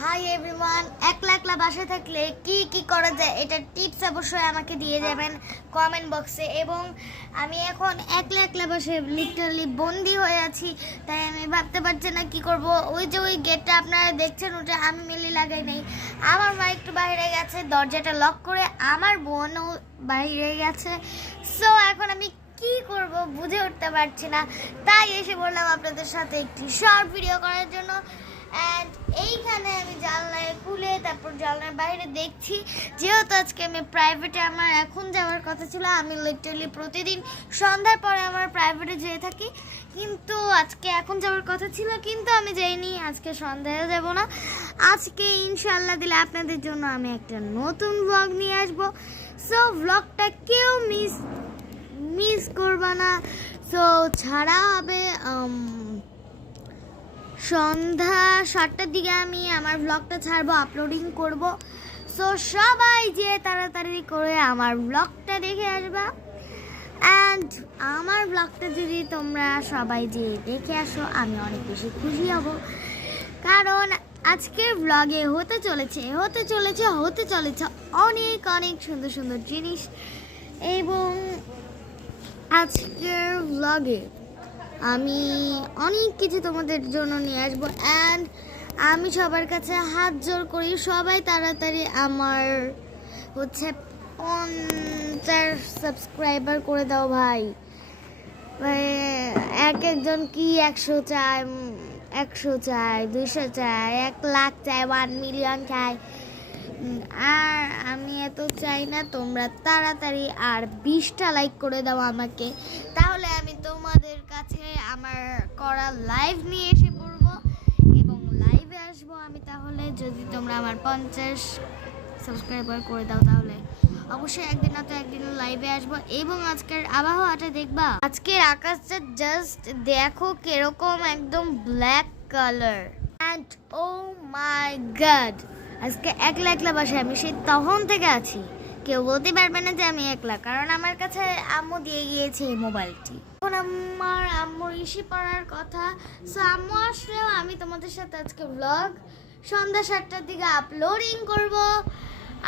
Hi everyone, একলা একলা বাসায় থাকলে কি কি করা যায় এটা টিপস অবশ্যই আমাকে দিয়ে যাবেন কমেন্ট বক্সে। এবং আমি এখন একলা একলা বাসায় লিটারালি বন্দি হয়ে আছি, তাই আমি ভাবতে পারছি না কি করব। ওই যে ওই গেটটা আপনারা দেখছেন, ওটা আমি মিলি লাগাই নাই। আমার মা একটু বাইরে গেছে দরজাটা লক করে, আমার বোনও বাইরে গেছে। সো এখন আমি কি করব বুঝে উঠতে পারছি না, তাই এসে বললাম আপনাদের সাথে একটি শর্ট ভিডিও করার জন্য। অ্যান্ড এইখানে আমি জানলায় খুলে তারপর জানলার বাইরে দেখছি, যেহেতু আজকে আমি প্রাইভেটে আমার এখন যাওয়ার কথা ছিল, আমি লিটারালি প্রতিদিন সন্ধ্যার পরে আমার প্রাইভেটে যেয়ে থাকি, কিন্তু আজকে এখন যাওয়ার কথা ছিল কিন্তু আমি যাইনি। আজকে সন্ধ্যায়ও যাব না, আজকে ইনশাল্লাহ দিলে আপনাদের জন্য আমি একটা নতুন ব্লগ নিয়ে আসবো। সো ব্লগটা কেউ মিস করবা না। সো ছাড়া হবে সন্ধ্যা 7টার দিকে আমি আমার ব্লগটা ছাড়বো, আপলোডিং করব। সো সবাই যে তাড়াতাড়ি করে আমার ব্লগটা দেখে আসবা। অ্যান্ড আমার ব্লগটা যদি তোমরা সবাই যে দেখে আসো আমি অনেক বেশি খুশি হব, কারণ আজকের ব্লগে হতে চলেছে অনেক অনেক সুন্দর সুন্দর জিনিস। এবং আজকের ব্লগে আমি অনেক কিছু তোমাদের জন্য নিয়ে আসবো। অ্যান্ড আমি সবার কাছে হাত জোর করি, সবাই তাড়াতাড়ি আমার 50 সাবস্ক্রাইবার করে দাও ভাই। একজন কি 100 চায়, 200 চায়, 1 লাখ চায়, 1 মিলিয়ন চায়। আর আমি এত চাই না, তোমরা তাড়াতাড়ি আর 20টা লাইক করে দাও আমাকে, তাহলে আমি তোমাদের কাছে আমার করা লাইভ নিয়ে এসে পড়বো এবং লাইভে আসবো আমি। তাহলে যদি তোমরা আমার 50 সাবস্ক্রাইবার করে দাও তাহলে অবশ্যই একদিন না তো একদিন লাইভে আসবো। এবং আজকের আবহাওয়াটা দেখবা, আজকের আকাশটা জাস্ট দেখো কিরকম, একদম black colour. And oh my god, আজকে একলা একলা বাসায় আমি সেই তখন থেকে আছি, কেউ বলতে পারবে না যে আমি একলা, কারণ আমার কাছে আম্মু দিয়ে গিয়েছে এই মোবাইলটি। এখন আমার আম্মুর ইসি পড়ার কথা, সো আম্মু আসলেও আমি তোমাদের সাথে আজকে ব্লগ সন্ধ্যা 7টার দিকে আপলোডিং করব।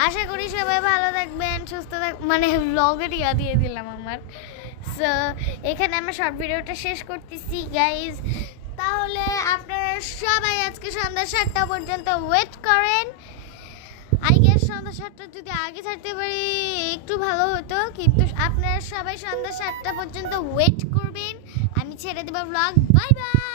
আশা করি সবাই ভালো থাকবেন, সুস্থ মানে ব্লগের ইয়া দিয়ে দিলাম আমার। সো এখানে আমার শর্ট ভিডিওটা শেষ করতেছি গাইজ। তাহলে আপনারা সবাই আজকে সন্ধ্যা 7টা পর্যন্ত ওয়েট করেন। আই গেস সন্ধ্যা 7টা যদি আগে ছাড়তে পারি একটু ভালো হতো, কিন্তু আপনারা সবাই সন্ধ্যা 7টা পর্যন্ত ওয়েট করবেন, আমি ছেড়ে দেবো ব্লগ। Bye bye.